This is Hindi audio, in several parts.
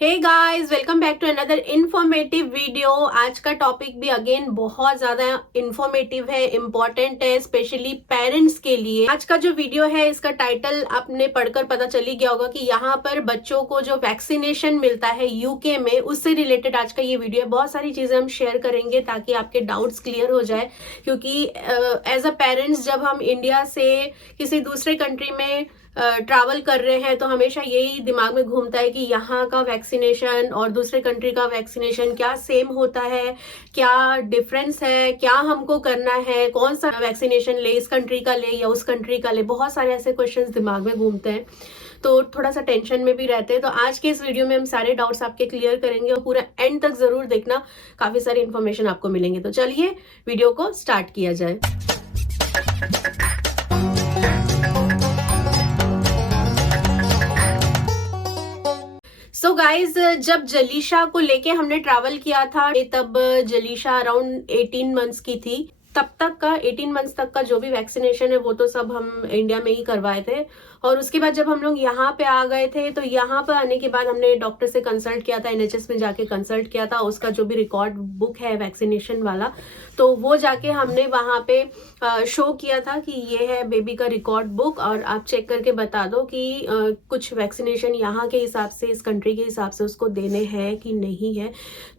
Hey guys, welcome back to another informative video. आज का टॉपिक भी अगेन बहुत ज्यादा इंफॉर्मेटिव है, इम्पोर्टेंट है, स्पेशली पेरेंट्स के लिए। आज का जो वीडियो है इसका टाइटल आपने पढ़कर पता चल ही गया होगा कि यहाँ पर बच्चों को जो वैक्सीनेशन मिलता है यूके में, उससे रिलेटेड आज का ये वीडियो है। बहुत सारी चीजें हम शेयर करेंगे ताकि आपके डाउट्स क्लियर हो जाए, क्योंकि एज अ पेरेंट्स जब हम इंडिया से किसी दूसरे कंट्री में ट्रैवल कर रहे हैं तो हमेशा यही दिमाग में घूमता है कि यहाँ का वैक्सीनेशन और दूसरे कंट्री का वैक्सीनेशन क्या सेम होता है, क्या डिफरेंस है, क्या हमको करना है, कौन सा वैक्सीनेशन ले, इस कंट्री का ले या उस कंट्री का ले। बहुत सारे ऐसे क्वेश्चंस दिमाग में घूमते हैं तो थोड़ा सा टेंशन में भी रहते हैं। तो आज के इस वीडियो में हम सारे डाउट्स आपके क्लियर करेंगे और पूरा एंड तक जरूर देखना, काफी सारी इंफॉर्मेशन आपको मिलेंगे। तो चलिए वीडियो को स्टार्ट किया जाए। सो गाइज, जब जलीशा को लेके हमने ट्रैवल किया था तब जलीशा अराउंड 18 मंथ्स की थी। तब तक का 18 मंथ्स तक का जो भी वैक्सीनेशन है वो तो सब हम इंडिया में ही करवाए थे। और उसके बाद जब हम लोग यहाँ पे आ गए थे तो यहाँ पे आने के बाद हमने डॉक्टर से कंसल्ट किया था, एनएचएस में जाके कंसल्ट किया था। उसका जो भी रिकॉर्ड बुक है वैक्सीनेशन वाला, तो वो जाके हमने वहाँ पे शो किया था कि ये है बेबी का रिकॉर्ड बुक और आप चेक करके बता दो कि कुछ वैक्सीनेशन यहाँ के हिसाब से, इस कंट्री के हिसाब से उसको देने हैं कि नहीं है।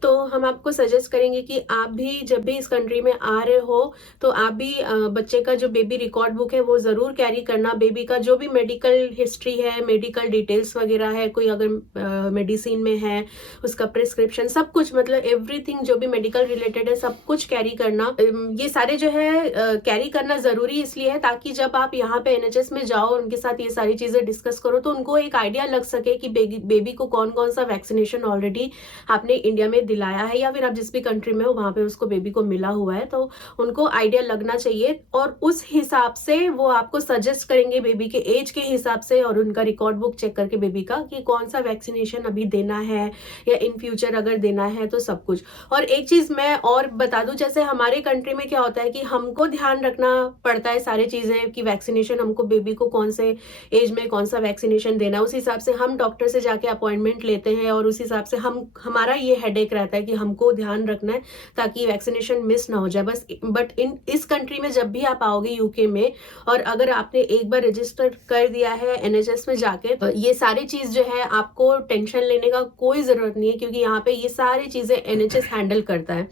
तो हम आपको सजेस्ट करेंगे कि आप भी जब भी इस कंट्री में आ रहे हो तो आप भी बच्चे का जो बेबी रिकॉर्ड बुक है वो जरूर कैरी करना। बेबी का जो भी मेडिकल हिस्ट्री है, मेडिकल डिटेल्स वगैरह है, कोई अगर मेडिसिन में है उसका प्रिस्क्रिप्शन, सब कुछ, मतलब एवरीथिंग जो भी मेडिकल रिलेटेड है सब कुछ कैरी करना। ये सारे जो है कैरी करना जरूरी इसलिए है ताकि जब आप यहाँ पे एनएचएस में जाओ उनके साथ ये सारी चीजें डिस्कस करो तो उनको एक आइडिया लग सके कि बेबी को कौन कौन सा वैक्सीनेशन ऑलरेडी आपने इंडिया में दिलाया है या फिर आप जिस भी कंट्री में हो वहां पे उसको बेबी को मिला हुआ है, तो उनको आइडिया लगना चाहिए। और उस हिसाब से वो आपको सजेस्ट करेंगे बेबी के एज के हिसाब से और उनका रिकॉर्ड बुक चेक करके बेबी का कि कौन सा वैक्सीनेशन अभी देना है या इन फ्यूचर अगर देना है तो सब कुछ। और एक चीज मैं और बता दूं, जैसे हमारे कंट्री में क्या होता है कि हमको ध्यान रखना पड़ता है सारी चीजें कि वैक्सीनेशन हमको बेबी को कौन से एज में कौन सा वैक्सीनेशन देना है। उस हिसाब से हम डॉक्टर से जाके अपॉइंटमेंट लेते हैं और उस हिसाब से हमारा ये हेडेक रहता है कि हमको ध्यान रखना है ताकि वैक्सीनेशन मिस ना हो जाए बस। बट इस कंट्री में जब भी आप आओगे यूके में और अगर आपने एक बार रजिस्टर कर दिया है एनएचएस में जाके, तो ये सारी चीज जो है आपको टेंशन लेने का कोई जरूरत नहीं है, क्योंकि यहाँ पे ये सारी चीजें एनएचएस हैंडल करता है।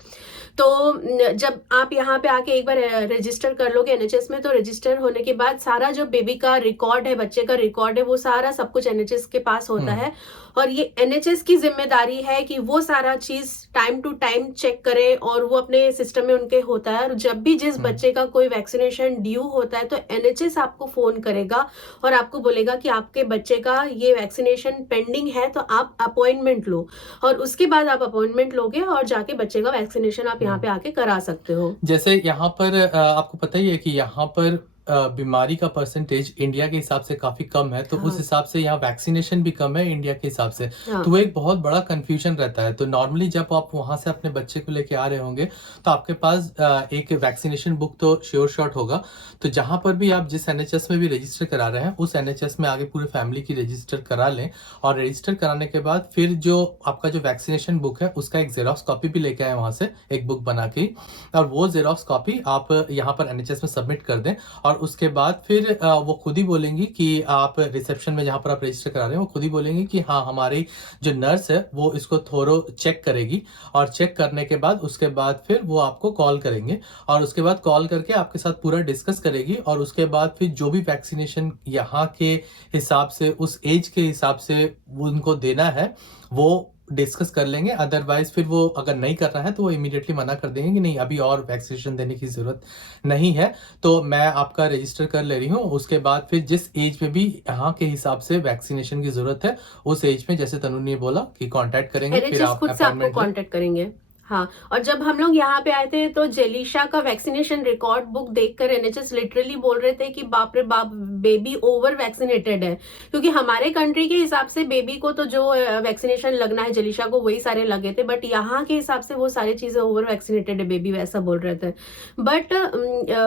तो जब आप यहाँ पे आके एक बार रजिस्टर कर लोगे एनएचएस में, तो रजिस्टर होने के बाद सारा जो बेबी का रिकॉर्ड है, बच्चे का रिकॉर्ड है, वो सारा सब कुछ एनएचएस के पास होता है। और ये एनएचएस की जिम्मेदारी है कि वो सारा चीज टाइम टू टाइम चेक करे और वो अपने सिस्टम में उनके होता है। और जब भी जिस बच्चे का कोई वैक्सीनेशन ड्यू होता है तो एनएचएस आपको फोन करेगा और आपको बोलेगा कि आपके बच्चे का ये वैक्सीनेशन पेंडिंग है, तो आप अपॉइंटमेंट लो। और उसके बाद आप अपॉइंटमेंट लोगे और जाके बच्चे का वैक्सीनेशन आप यहाँ पे आके करा सकते हो। जैसे यहाँ पर आपको पता ही है कि यहाँ पर बीमारी का परसेंटेज इंडिया के हिसाब से काफी कम है, तो उस हिसाब से यहाँ वैक्सीनेशन भी कम है इंडिया के हिसाब से। तो वो एक बहुत बड़ा कंफ्यूजन रहता है। तो नॉर्मली जब आप वहां से अपने बच्चे को लेके आ रहे होंगे तो आपके पास एक वैक्सीनेशन बुक तो श्योर शॉट होगा। तो जहां पर भी आप जिस एनएचएस में भी रजिस्टर करा रहे हैं उस एनएचएस में आगे पूरे फैमिली की रजिस्टर करा लें। और रजिस्टर कराने के बाद फिर जो आपका जो वैक्सीनेशन बुक है उसका एक जेरोक्स कॉपी भी लेके आए वहां से, एक बुक बना के, और वो जेरोक्स कॉपी आप यहाँ पर एनएचएस में सबमिट कर दें। और उसके बाद फिर वो खुद ही बोलेंगी कि आप रिसेप्शन में जहां पर आप रजिस्टर करा रहे हैं वो खुद ही बोलेंगी कि हाँ, हमारी जो नर्स है वो इसको थोरो चेक करेगी। और चेक करने के बाद उसके बाद फिर वो आपको कॉल करेंगे और उसके बाद कॉल करके आपके साथ पूरा डिस्कस करेगी। और उसके बाद फिर जो भी वैक्सीनेशन यहाँ के हिसाब से, उस एज के हिसाब से उनको देना है वो डिस्कस कर लेंगे। अदरवाइज फिर वो अगर नहीं कर रहा है तो वो इमीडिएटली मना कर देंगे कि नहीं, अभी और वैक्सीनेशन देने की जरूरत नहीं है। तो मैं आपका रजिस्टर कर ले रही हूँ। उसके बाद फिर जिस एज में भी यहाँ के हिसाब से वैक्सीनेशन की जरूरत है उस एज में, जैसे तनु ने बोला, कि कांटेक्ट करेंगे, फिर आप खुद से आपको कांटेक्ट करेंगे। हाँ, और जब हम लोग यहाँ पे आए थे तो जेलिशा का वैक्सीनेशन रिकॉर्ड बुक देखकर एनएचएस लिटरली बोल रहे थे कि बाप रे बाप, बेबी ओवर वैक्सीनेटेड है। क्योंकि हमारे कंट्री के हिसाब से बेबी को तो जो वैक्सीनेशन लगना है जेलिशा को वही सारे लगे थे, बट यहाँ के हिसाब से वो सारी चीजें ओवर वैक्सीनेटेड है बेबी, वैसा बोल रहे थे। बट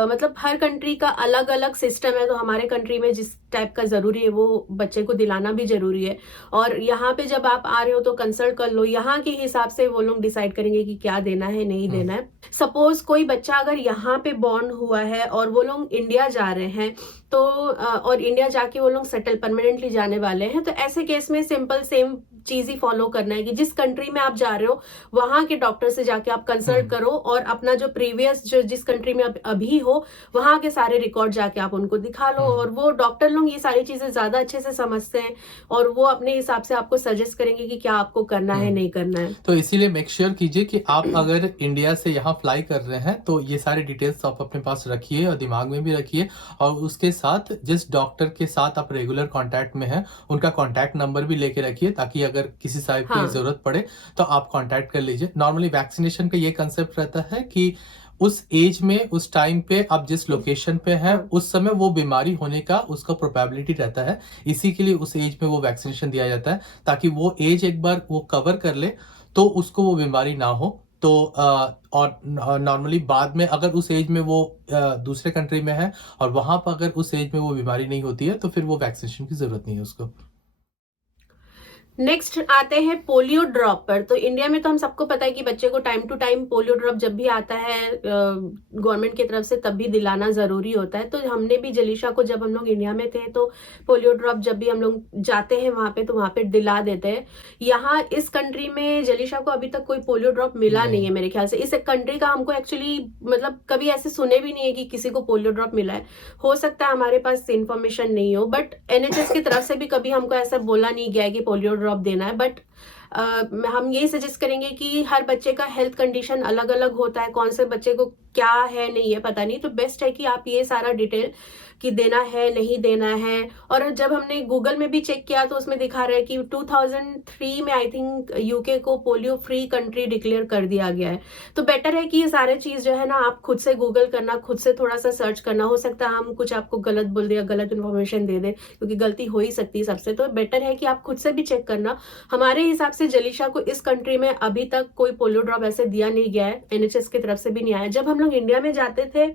मतलब हर कंट्री का अलग अलग सिस्टम है, तो हमारे कंट्री में जिस टाइप का जरूरी है वो बच्चे को दिलाना भी जरूरी है। और यहाँ पे जब आप आ रहे हो तो कंसल्ट कर लो, यहाँ के हिसाब से वो लोग डिसाइड करेंगे कि क्या देना है नहीं देना है। सपोज कोई बच्चा अगर यहाँ पे बॉर्न हुआ है और वो लोग इंडिया जा रहे हैं तो और इंडिया जाके वो लोग सेटल परमानेंटली जाने वाले हैं, तो ऐसे केस में सिंपल सेम चीज ही फॉलो करना है कि जिस कंट्री में आप जा रहे हो वहां के डॉक्टर से जाके आप कंसल्ट करो और अपना जो प्रीवियस जो जिस कंट्री में अभी हो वहां के सारे रिकॉर्ड जाके आप उनको दिखा लो। और वो डॉक्टर लोग ये सारी चीजें ज्यादा अच्छे से समझते हैं और वो अपने हिसाब से आपको सजेस्ट करेंगे कि क्या आपको करना है नहीं करना है। तो इसीलिए मेक श्योर कीजिए कि आप अगर इंडिया से यहाँ फ्लाई कर रहे हैं तो ये सारे डिटेल्स आप अपने पास रखिए और दिमाग में भी रखिए, और उसके साथ जिस डॉक्टर के साथ आप रेगुलर कांटेक्ट में हैं उनका कांटेक्ट नंबर भी लेके रखिए, ताकि अगर किसी साहब की जरूरत पड़े तो आप कांटेक्ट कर लीजिए। नॉर्मली वैक्सीनेशन का ये कंसेप्ट रहता है कि उस एज में उस टाइम पे आप जिस लोकेशन पे हैं उस समय वो बीमारी होने का उसका प्रोबेबिलिटी रहता है, इसी के लिए उस एज में वो वैक्सीनेशन दिया जाता है ताकि वो एज एक बार वो कवर कर ले तो उसको वो बीमारी ना हो। तो और नॉर्मली बाद में अगर उस एज में वो दूसरे कंट्री में है और वहां पर अगर उस एज में वो बीमारी नहीं होती है तो फिर वो वैक्सीनेशन की जरूरत नहीं है उसको। नेक्स्ट आते हैं पोलियो ड्रॉप पर। तो इंडिया में तो हम सबको पता है कि बच्चे को time to time polio drop जब भी आता है गवर्नमेंट की तरफ से तब भी दिलाना जरूरी होता है। तो हमने भी जेलिशा को जब हम लोग इंडिया में थे तो पोलियो ड्रॉप जब भी हम लोग जाते हैं वहां पे तो वहां पे दिला देते हैं। यहाँ इस कंट्री में जेलिशा को अभी तक कोई पोलियो ड्रॉप मिला नहीं है मेरे ख्याल से। इस कंट्री का हमको एक्चुअली मतलब कभी ऐसे सुने भी नहीं है कि किसी को पोलियो ड्रॉप मिला है। हो सकता है हमारे पास इन्फॉर्मेशन नहीं हो, बट एनएचएस की तरफ से भी कभी हमको ऐसा बोला नहीं गया है कि पोलियो ड्रॉप देना है। बट हम यही सजेस्ट करेंगे कि हर बच्चे का हेल्थ कंडीशन अलग अलग होता है, कौन से बच्चे को क्या है नहीं है पता नहीं, तो बेस्ट है कि आप ये सारा डिटेल कि देना है नहीं देना है। और जब हमने गूगल में भी चेक किया तो उसमें दिखा रहा है कि 2003 में आई थिंक यूके को पोलियो फ्री कंट्री डिक्लेयर कर दिया गया है। तो बेटर है कि ये सारे चीज जो है ना आप खुद से गूगल करना, खुद से थोड़ा सा सर्च करना। हो सकता है हम कुछ आपको गलत बोल दे या गलत इन्फॉर्मेशन दे दे, क्योंकि गलती हो ही सकती है सबसे। तो बेटर है कि आप खुद से भी चेक करना। हमारे हिसाब से जेलिशा को इस कंट्री में अभी तक कोई पोलियो ड्रॉप ऐसे दिया नहीं गया है, एनएचएस की तरफ से भी नहीं आया। जब हम लोग इंडिया में जाते थे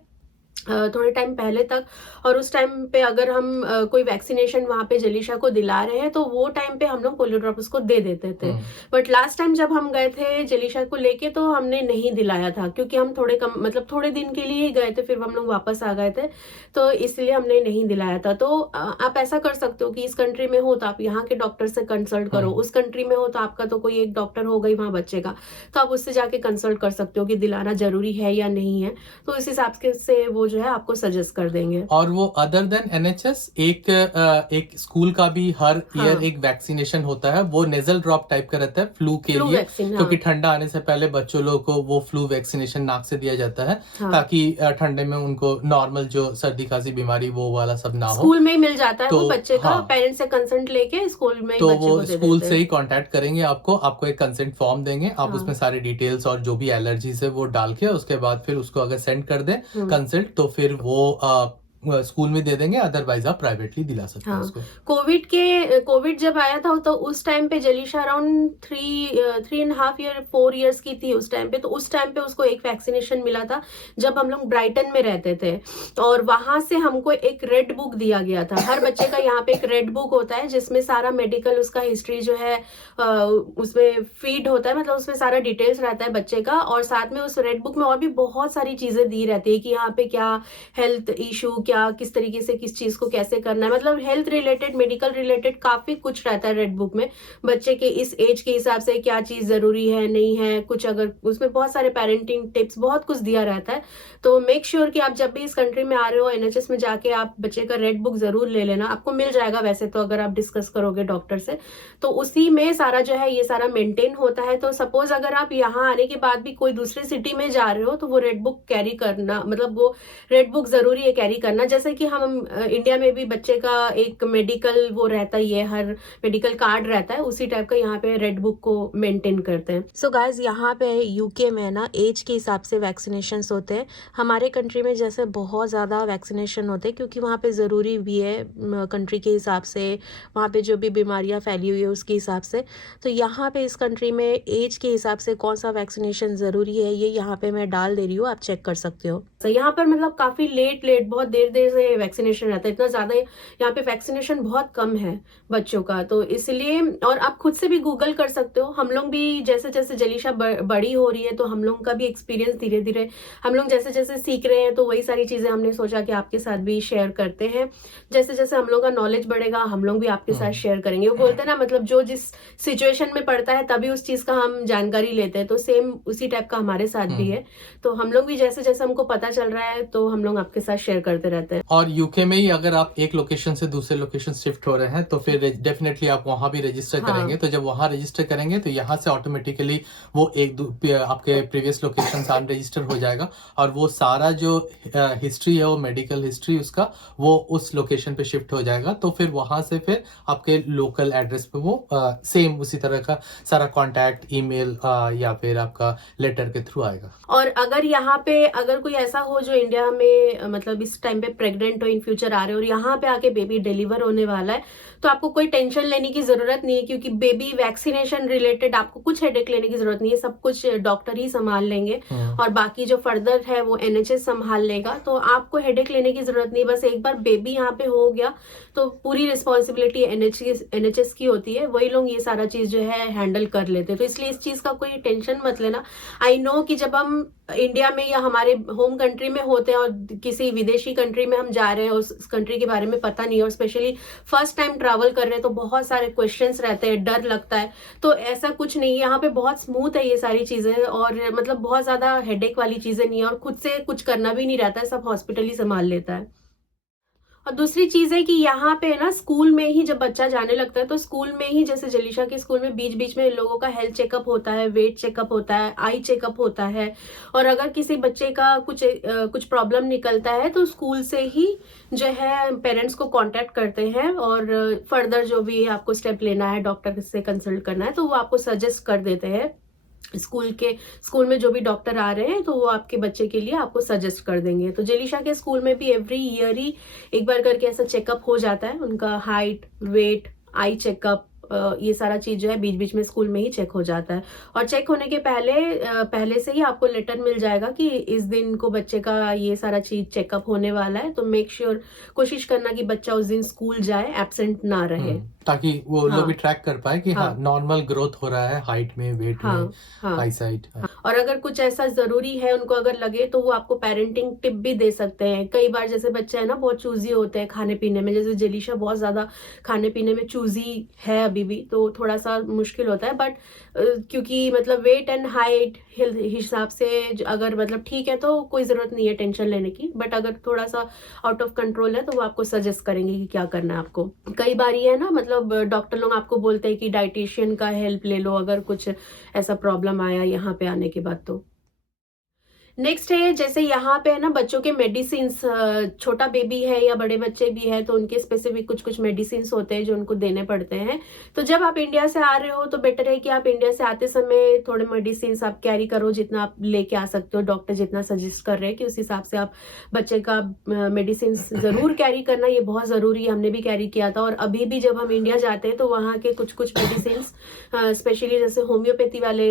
थोड़े टाइम पहले तक, और उस टाइम पे अगर हम कोई वैक्सीनेशन वहां पे जेलिशा को दिला रहे हैं तो वो टाइम पे हम लोग पोलियो ड्रॉप उसको दे देते थे। बट लास्ट टाइम जब हम गए थे जेलिशा को लेके तो हमने नहीं दिलाया था, क्योंकि हम थोड़े कम मतलब थोड़े दिन के लिए ही गए थे, फिर हम लोग वापस आ गए थे, तो इसलिए हमने नहीं दिलाया था। तो आप ऐसा कर सकते हो कि इस कंट्री में हो तो आप यहाँ के डॉक्टर से कंसल्ट करो, उस कंट्री में हो तो आपका तो कोई एक डॉक्टर हो गई वहां बच्चे का, तो आप उससे जाके कंसल्ट कर सकते हो कि दिलाना जरूरी है या नहीं है। तो इस हिसाब से वो जो है आपको सजेस्ट कर देंगे। और वो अदर देन एनएचएस एक स्कूल का भी हर ईयर एक वैक्सीनेशन होता है, वो नेजल ड्रॉप टाइप का रहता है फ्लू के लिए, क्योंकि ठंडा आने से पहले बच्चों लोगों को वो फ्लू वैक्सीनेशन नाक से दिया जाता है ताकि ठंडे में उनको नॉर्मल जो सर्दी खांसी बीमारी वो वाला सब ना हो। स्कूल में ही मिल जाता है तो, वो बच्चे का पेरेंट्स से कंसेंट लेके स्कूल में तो वो स्कूल से ही कांटेक्ट करेंगे, आपको एक कंसेंट फॉर्म देंगे, आप उसमें सारी डिटेल्स और जो भी एलर्जीज है वो डाल के उसके बाद फिर उसको अगर सेंड कर दें कंसल्ट तो फिर वो स्कूल में दे देंगे, अदरवाइज आप प्राइवेटली दिला सकते हैं उसको। कोविड जब आया था तो उस टाइम पे जेलिशा अराउंड 3.5 ईयर 4 इयर्स की थी उस टाइम पे। तो उस टाइम पे उसको एक वैक्सीनेशन मिला था जब हम लोग ब्राइटन में रहते थे, और वहां से हमको एक रेड बुक दिया गया था। हर बच्चे का यहाँ पे एक रेड बुक होता है जिसमें सारा मेडिकल उसका हिस्ट्री जो है उसमें फीड होता है, मतलब उसमें सारा डिटेल्स रहता है बच्चे का, और साथ में उस रेड बुक में और भी बहुत सारी चीजें दी रहती है कि यहाँ पे क्या हेल्थ इशू, क्या किस तरीके से किस चीज को कैसे करना है, मतलब हेल्थ रिलेटेड मेडिकल रिलेटेड काफी कुछ रहता है रेड बुक में। बच्चे के इस एज के हिसाब से क्या चीज जरूरी है नहीं है, कुछ अगर उसमें बहुत सारे पेरेंटिंग टिप्स बहुत कुछ दिया रहता है। तो मेक श्योर कि आप जब भी इस कंट्री में आ रहे हो एनएचएस में जाके आप बच्चे का रेड बुक जरूर ले लेना। आपको मिल जाएगा वैसे तो अगर आप डिस्कस करोगे डॉक्टर से, तो उसी में सारा जो है ये सारा मेंटेन होता है। तो सपोज अगर आप यहाँ आने के बाद भी कोई दूसरी सिटी में जा रहे हो तो वो रेड बुक कैरी करना, मतलब वो रेड बुक जरूरी है कैरी करना, करना, जैसे कि हम इंडिया में भी बच्चे का एक मेडिकल वो रहता ही है, हर मेडिकल कार्ड रहता है, उसी टाइप का यहाँ पे रेड बुक को मेंटेन करते हैं। सो गाइस, यहाँ पे यूके में ना एज के हिसाब से वैक्सीनेशन होते हैं। हमारे कंट्री में जैसे बहुत ज़्यादा वैक्सीनेशन होते हैं क्योंकि वहाँ पे ज़रूरी भी है कंट्री के हिसाब से, वहाँ पे जो भी बीमारियाँ फैली हुई है उसके हिसाब से। तो यहाँ पे इस कंट्री में एज के हिसाब से कौन सा वैक्सीनेशन ज़रूरी है ये यहाँ पे मैं डाल दे रही हूँ, आप चेक कर सकते हो। तो यहाँ पर मतलब काफ़ी लेट बहुत देर से वैक्सीनेशन रहता है, इतना ज़्यादा यहाँ पे वैक्सीनेशन बहुत कम है बच्चों का, तो इसलिए। और आप खुद से भी गूगल कर सकते हो। हम लोग भी जैसे जैसे जलीशा बड़ी हो रही है तो हम लोग का भी एक्सपीरियंस धीरे धीरे हम लोग जैसे जैसे सीख रहे हैं, तो वही सारी चीज़ें हमने सोचा कि आपके साथ भी शेयर करते हैं। जैसे जैसे हम लोग का नॉलेज बढ़ेगा हम लोग भी आपके साथ शेयर करेंगे। वो बोलते हैं ना, मतलब जो जिस सिचुएशन में पड़ता है तभी उस चीज़ का हम जानकारी लेते हैं, तो सेम उसी टाइप का हमारे साथ भी है। तो हम लोग भी जैसे जैसे हमको पता चल रहा है तो हम लोग आपके साथ शेयर करते रहते हैं। और यूके में ही अगर आप एक लोकेशन से दूसरे लोकेशन शिफ्ट हो रहे हैं तो फिर डेफिनेटली आप वहां भी रजिस्टर करेंगे। तो जब वहां रजिस्टर करेंगे तो यहाँ से ऑटोमेटिकली वो आपके प्रीवियस लोकेशन से अनरजिस्टर हो जाएगा, और वो सारा जो हिस्ट्री है, वो मेडिकल हिस्ट्री उसका, वो उस लोकेशन पे शिफ्ट हो जाएगा। तो फिर वहां से फिर आपके लोकल एड्रेस पे वो सेम उसी तरह का सारा कॉन्टैक्ट, ईमेल या फिर आपका लेटर के थ्रू आएगा। और अगर यहाँ पे अगर कोई ऐसा हो जो इंडिया में मतलब इस टाइम पे प्रेग्नेंट हो, इन फ्यूचर आ रहे हो और यहाँ पे आके बेबी डिलीवर होने वाला है, तो आपको कोई टेंशन लेने की जरूरत नहीं है, क्योंकि बेबी वैक्सीनेशन रिलेटेड आपको कुछ हेडेक लेने की जरूरत नहीं है। सब कुछ डॉक्टर ही संभाल लेंगे और बाकी जो फर्दर है वो एनएचएस संभाल लेगा, तो आपको हेडेक लेने की जरूरत नहीं। बस एक बार बेबी यहाँ पे हो गया तो पूरी रिस्पॉन्सिबिलिटी एनएचएस की होती है, वही लोग ये सारा चीज जो है हैंडल कर लेते हैं। तो इसलिए इस चीज का कोई टेंशन मत लेना। आई नो कि जब हम इंडिया में या हमारे होम कंट्री में होते हैं और किसी विदेशी कंट्री में हम जा रहे हैं, उस कंट्री के बारे में पता नहीं है और स्पेशली फर्स्ट टाइम ट्रैवल कर रहे हैं, तो बहुत सारे क्वेश्चंस रहते हैं, डर लगता है। तो ऐसा कुछ नहीं है, यहाँ पे बहुत स्मूथ है ये सारी चीजें, और मतलब बहुत ज्यादा हेडेक वाली चीजें नहीं है, और खुद से कुछ करना भी नहीं रहता है, सब हॉस्पिटल ही संभाल लेता है। और दूसरी चीज है कि यहाँ पे ना स्कूल में ही जब बच्चा जाने लगता है तो स्कूल में ही, जैसे जलीशा के स्कूल में बीच बीच में लोगों का हेल्थ चेकअप होता है, वेट चेकअप होता है, आई चेकअप होता है, और अगर किसी बच्चे का कुछ प्रॉब्लम निकलता है तो स्कूल से ही जो है पेरेंट्स को कांटेक्ट करते हैं, और फर्दर जो भी आपको स्टेप लेना है, डॉक्टर से कंसल्ट करना है, तो वो आपको सजेस्ट कर देते हैं। स्कूल में जो भी डॉक्टर आ रहे हैं तो वो आपके बच्चे के लिए आपको सजेस्ट कर देंगे। तो जलीशा के स्कूल में भी एवरी ईयर ही एक बार करके ऐसा चेकअप हो जाता है, उनका हाइट, वेट, आई चेकअप, ये सारा चीज जो है बीच बीच में स्कूल में ही चेक हो जाता है। और चेक होने के पहले से ही आपको लेटर मिल जाएगा कि इस दिन को बच्चे का ये सारा चीज चेकअप होने वाला है, तो मेक श्योर कोशिश करना कि बच्चा उस दिन स्कूल जाए, एब्सेंट ना रहे, ताकि वो लोग भी ट्रैक कर पाए कि हाँ नॉर्मल ग्रोथ हो रहा है हाइट में, वेट में, आईसाइट। और अगर कुछ ऐसा जरूरी है उनको अगर लगे तो वो आपको पेरेंटिंग टिप भी दे सकते हैं। कई बार जैसे बच्चे है ना बहुत चूजी होते हैं खाने पीने में, जैसे जलीशा बहुत ज्यादा खाने पीने में चूजी है अभी भी, तो थोड़ा सा मुश्किल होता है, बट क्योंकि मतलब वेट एंड हाइट हिसाब से अगर मतलब ठीक है तो कोई जरूरत नहीं है टेंशन लेने की, बट अगर थोड़ा सा आउट ऑफ कंट्रोल है तो वो आपको सजेस्ट करेंगे कि क्या करना है आपको। कई बार ये है ना, मतलब डॉक्टर लोग आपको बोलते हैं कि डाइटिशियन का हेल्प ले लो अगर कुछ ऐसा प्रॉब्लम आया यहाँ पे आने के बाद। तो नेक्स्ट है, जैसे यहाँ पे है ना बच्चों के मेडिसिन, छोटा बेबी है या बड़े बच्चे भी है तो उनके स्पेसिफिक कुछ मेडिसिन होते हैं जो उनको देने पड़ते हैं। तो जब आप इंडिया से आ रहे हो तो बेटर है कि आप इंडिया से आते समय थोड़े मेडिसिन आप कैरी करो, जितना आप लेके आ सकते हो, डॉक्टर जितना सजेस्ट कर रहे हैं कि उस हिसाब से आप बच्चे का मेडिसिन जरूर कैरी करना, ये बहुत जरूरी है। हमने भी कैरी किया था, और अभी भी जब हम इंडिया जाते हैं तो वहाँ के कुछ मेडिसिन, स्पेशली जैसे होम्योपैथी वाले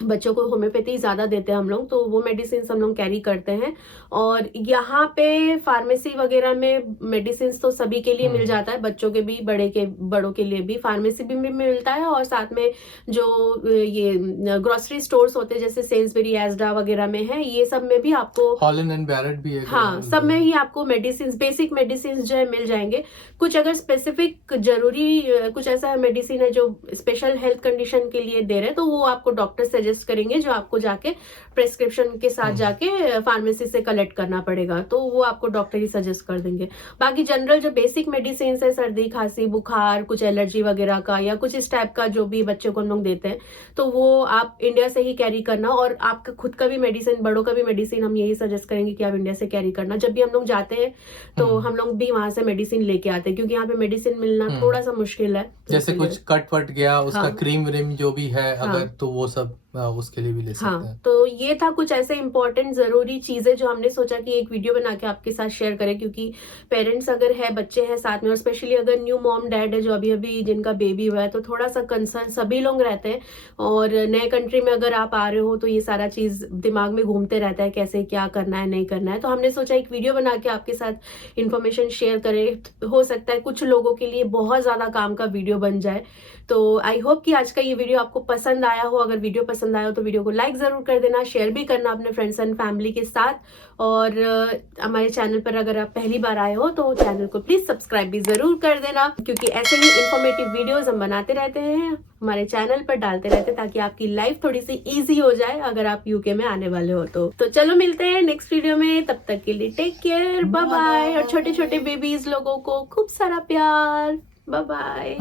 बच्चों को होम्योपैथी ज्यादा देते हैं हम लोग, तो वो मेडिसिन हम लोग कैरी करते हैं। और यहाँ पे फार्मेसी वगैरह में मेडिसिन तो सभी के लिए मिल जाता है, बच्चों के भी बड़ों के लिए भी फार्मेसी भी मिलता है, और साथ में जो ये ग्रोसरी स्टोर्स होते हैं जैसे सेंसबरी, एस्डा वगैरह में है, ये सब में भी आपको, हॉलैंड एंड बैरेट भी है, हाँ सब में ही आपको मेडिसिन, बेसिक मेडिसिन जो है मिल जाएंगे। कुछ अगर स्पेसिफिक जरूरी कुछ ऐसा मेडिसिन है जो स्पेशल हेल्थ कंडीशन के लिए दे रहे हैं तो वो आपको डॉक्टर सजेस्ट सजेस्ट करेंगे जो आपको जाके प्रेस्क्रिप्शन के साथ जाके फार्मेसी से कलेक्ट करना पड़ेगा, तो वो आपको डॉक्टर ही सजेस्ट कर देंगे। बाकी जनरल जो बेसिक मेडिसिन है, सर्दी खांसी बुखार, कुछ एलर्जी वगैरह का या कुछ इस टाइप का जो भी बच्चों को हम लोग देते हैं, तो वो आप इंडिया से ही कैरी करना। और आपका खुद का भी मेडिसिन, बड़ों का भी मेडिसिन हम यही सजेस्ट करेंगे कि आप इंडिया से कैरी करना। जब भी हम लोग जाते हैं तो हम लोग भी वहां से मेडिसिन लेके आते हैं, क्योंकि यहाँ पे मेडिसिन मिलना थोड़ा सा मुश्किल है। जैसे कुछ कट वट गया, उसका क्रीम व्रीम जो भी है अगर, तो वो सब उसके लिए भी ले सकते हैं। तो ये था कुछ ऐसे इंपॉर्टेंट जरूरी चीजें जो हमने सोचा कि एक वीडियो बना के आपके साथ शेयर करें, क्योंकि पेरेंट्स अगर है, बच्चे हैं साथ में, और स्पेशली अगर न्यू मॉम डैड है जो अभी अभी जिनका बेबी हुआ है, तो थोड़ा सा कंसर्न सभी लोग रहते हैं। और नए कंट्री में अगर आप आ रहे हो तो ये सारा चीज दिमाग में घूमते रहता है, कैसे क्या करना है नहीं करना है। तो हमने सोचा एक वीडियो बना के आपके साथ इन्फॉर्मेशन शेयर करें। हो सकता है कुछ लोगों के लिए बहुत ज्यादा काम का वीडियो बन जाए। तो आई होप कि आज का ये वीडियो आपको पसंद आया हो। अगर वीडियो पसंद आया हो तो वीडियो को लाइक जरूर कर देना, शेयर भी करना अपने फ्रेंड्स एंड फैमिली के साथ। और हमारे चैनल पर अगर आप पहली बार आए हो तो चैनल को प्लीज सब्सक्राइब भी जरूर कर देना, क्योंकि ऐसे ही इंफॉर्मेटिव वीडियोस हम बनाते रहते हैं, हमारे चैनल पर डालते रहते हैं, ताकि आपकी लाइफ थोड़ी सी इजी हो जाए अगर आप यूके में आने वाले हो तो चलो मिलते हैं नेक्स्ट वीडियो में। तब तक के लिए टेक केयर, बाय बाय। और छोटे छोटे बेबीज लोगों को खूब सारा प्यार, बाय बाय।